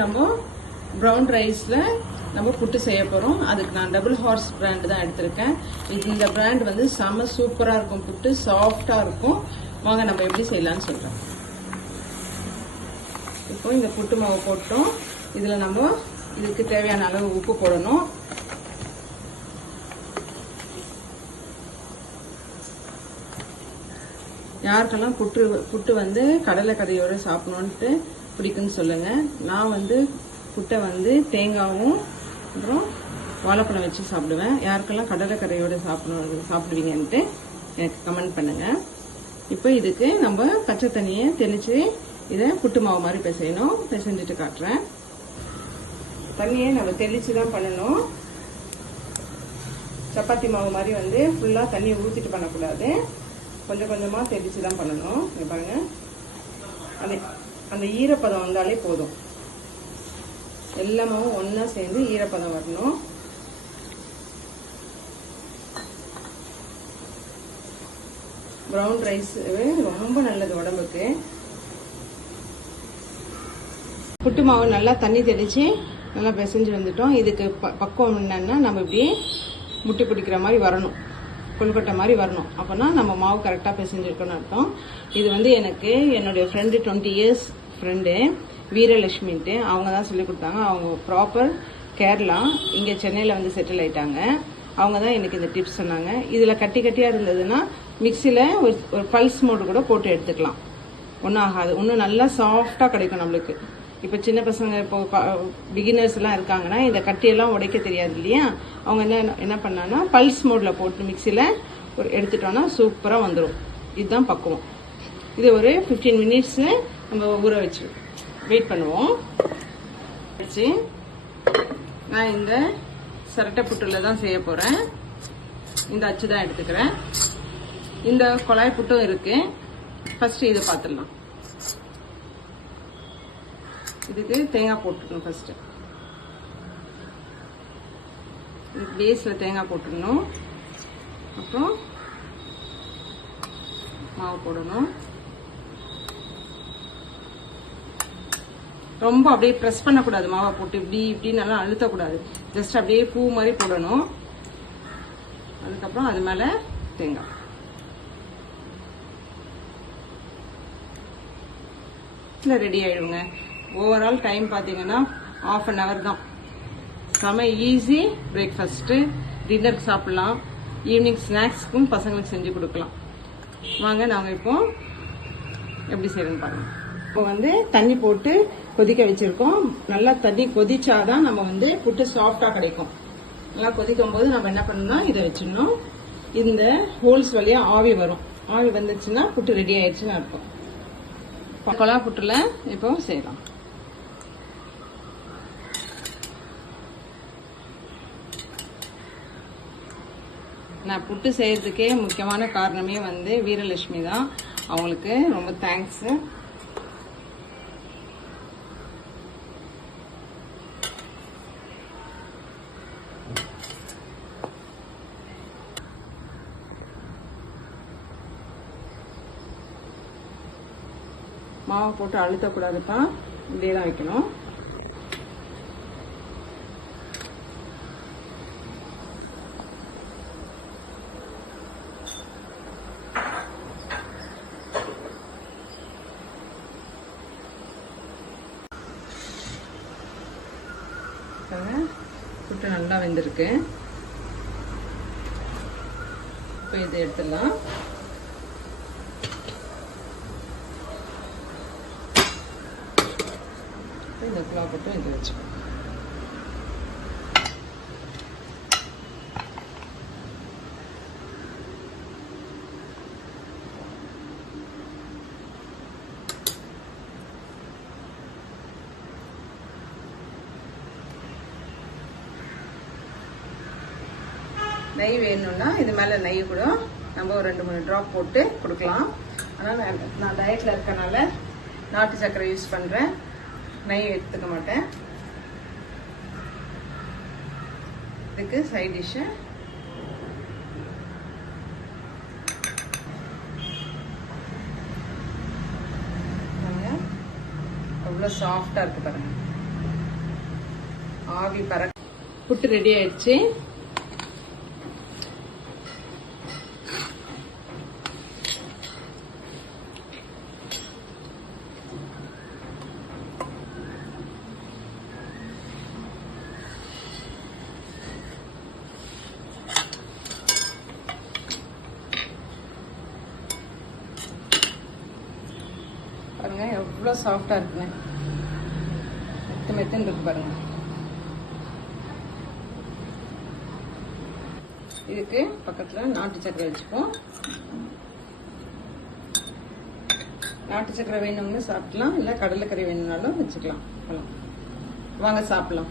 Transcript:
நம்ம ப்ரௌன் ரைஸில் நம்ம புட்டு செய்ய போகிறோம். அதுக்கு நான் டபுள் ஹார்ஸ் பிராண்ட் தான் எடுத்திருக்கேன். இந்த பிராண்ட் வந்து செம சூப்பராக இருக்கும், புட்டு சாஃப்டாக இருக்கும். வாங்க நம்ம எப்படி செய்யலாம்னு சொல்கிறேன். இப்போ இந்த புட்டு மாவு போட்டோம். இதில் நம்ம இதுக்கு தேவையான அளவு உப்பு போடணும். யாருக்கெல்லாம் புட்டு வந்து கடலை கறியோடு சாப்பிடணுன்ட்டு பிடிக்குன்னு சொல்லுங்கள். நான் வந்து புட்டை வந்து தேங்காயும் அப்புறம் வாழைப்பழம் வச்சு சாப்பிடுவேன். யாருக்கெல்லாம் கடலை கறியோடு சாப்பிடுவீங்கன்ட்டு எனக்கு கமெண்ட் பண்ணுங்கள். இப்போ இதுக்கு நம்ம பச்சை தண்ணியை தெளித்து இதை புட்டு மாவு மாதிரி பிசையணும். பிசைஞ்சிட்டு காட்டுறேன். தண்ணியை நம்ம தெளித்து தான் பண்ணணும். சப்பாத்தி மாவு மாதிரி வந்து ஃபுல்லாக தண்ணியை ஊற்றிட்டு பண்ணக்கூடாது. கொஞ்சம் கொஞ்சமாக தெளித்து தான் பண்ணணும். இங்கே பாருங்க, அந்த ஈரப்பதம் வந்தாலே போதும். எல்லாமும் ஒன்றா சேர்ந்து ஈரப்பதம் வரணும். ப்ரௌன் ரைஸ் ரொம்ப நல்லது உடம்புக்கு. புட்டு மாவு நல்லா தண்ணி தெளித்து நல்லா பிசைஞ்சு வந்துட்டோம். இதுக்கு பக்குவம் என்னன்னா, நம்ம இப்படி முட்டி பிடிக்கிற மாதிரி வரணும், கொழுக்கட்டை மாதிரி வரணும். அப்போனா நம்ம மாவு கரெக்டாக பிசைஞ்சிருக்கோன்னு அர்த்தம். இது வந்து எனக்கு என்னுடைய ஃப்ரெண்டு 20 இயர்ஸ் ஃப்ரெண்டு வீரலட்சுமின்ட்டு அவங்க தான் சொல்லி கொடுத்தாங்க. அவங்க ப்ராப்பர் கேரளா, இங்கே சென்னையில் வந்து செட்டில் ஆயிட்டாங்க. அவங்க தான் எனக்கு இந்த டிப்ஸ் சொன்னாங்க. இதில் கட்டியாக இருந்ததுன்னா மிக்சியில் ஒரு பல்ஸ் மோடு கூட போட்டு எடுத்துக்கலாம், ஒன்றும் ஆகாது. இன்னும் நல்லா சாஃப்டாக கிடைக்கும் நம்மளுக்கு. இப்போ சின்ன பசங்க, இப்போ பிகினர்ஸ் எல்லாம் இருக்காங்கன்னா இந்த கட்டியெல்லாம் உடைக்க தெரியாது இல்லையா, அவங்க என்ன பண்ணாங்கன்னா பல்ஸ் மோடில் போட்டு மிக்சியில் எடுத்துட்டோன்னா சூப்பராக வந்துடும். இதுதான் பக்குவம். இது ஒரு 15 மினிட்ஸு நம்ம ஊற வச்சு வெயிட் பண்ணுவோம். வச்சு நான் இந்த சரட்டை புட்டில் தான் செய்ய போகிறேன். இந்த அச்சு தான் எடுத்துக்கிறேன். இந்த குழாய் புட்டும் இருக்கு. ஃபர்ஸ்ட் இதை பார்த்துடலாம். இதுக்கு தேங்காய் போட்டுக்கணும். ஃபர்ஸ்ட் பேஸில் தேங்காய் போட்டுடணும். அப்புறம் மாவு போடணும். ரொம்ப அப்படியே ப்ரெஸ் பண்ணக்கூடாது. மாவை போட்டு இப்படி நல்லா அழுத்தக்கூடாது. ஜஸ்ட் அப்படியே பூ மாதிரி போடணும். அதுக்கப்புறம் அது மேலே தேங்காய். இல்லை, ரெடி ஆயிடுங்க. ஓவரால் டைம் பார்த்தீங்கன்னா 1/2 hour தான். செம ஈஸி. பிரேக்ஃபாஸ்ட்டு, டின்னருக்கு சாப்பிடலாம். ஈவினிங் ஸ்நாக்ஸ்க்கும் பசங்களுக்கு செஞ்சு கொடுக்கலாம். வாங்க நாங்கள் இப்போ எப்படி செய்யணும்னு பாருங்க. இப்போ வந்து தண்ணி போட்டு கொதிக்க வச்சிருக்கோம். நல்லா தண்ணி கொதிச்சாதான் நம்ம வந்து புட்டு சாஃப்டா கிடைக்கும். நல்லா கொதிக்கும் போது நம்ம என்ன பண்ணணும்னா இதை வச்சிடணும். இந்த ஹோல்ஸ் வழியா ஆவி வரும். ஆவி வந்துச்சுன்னா புட்டு ரெடி ஆயிடுச்சுன்னு அர்த்தம். கொலா புட்டுல இப்போ செய்யலாம். நான் புட்டு செய்யறதுக்கே முக்கியமான காரணமே வந்து வீரலட்சுமி தான். அவங்களுக்கு ரொம்ப தேங்க்ஸ். மாவு போட்டு அழுத்தக்கூடாதுப்பா, இப்படியே தான் வைக்கணும். புட்டு நல்லா வெந்திருக்கு. இப்போ இதை எடுத்துடலாம். இந்த புலா போட்டு இதை வச்சுக்கணும். நெய் வேணும்னா இது மேலே நெய் கூட நம்ம ஒரு 2-3 ட்ராப் போட்டு கொடுக்கலாம். ஆனால் நான் டயட்டில் இருக்கனால நாட்டு சர்க்கரை யூஸ் பண்ணுறேன். நெய் எடுத்துக்க மாட்டேன். இதுக்கு சைட் டிஷ்ஷு எவ்வளோ சாஃப்டாக இருக்குது பாருங்கள். ஆவி பற. புட்டு ரெடி ஆயிடுச்சு. பாருங்க எவ்வளோ சாஃப்டா இருக்குங்க. மெத்துன்னு இருக்கு பாருங்க. இதுக்கு பக்கத்துல நாட்டு சக்கரை வச்சுப்போம். நாட்டு சக்கரை வேணும்னு சாப்பிடலாம், இல்லை கடலைக்கறி வேணும்னாலும் வச்சுக்கலாம். வாங்க சாப்பிடலாம்.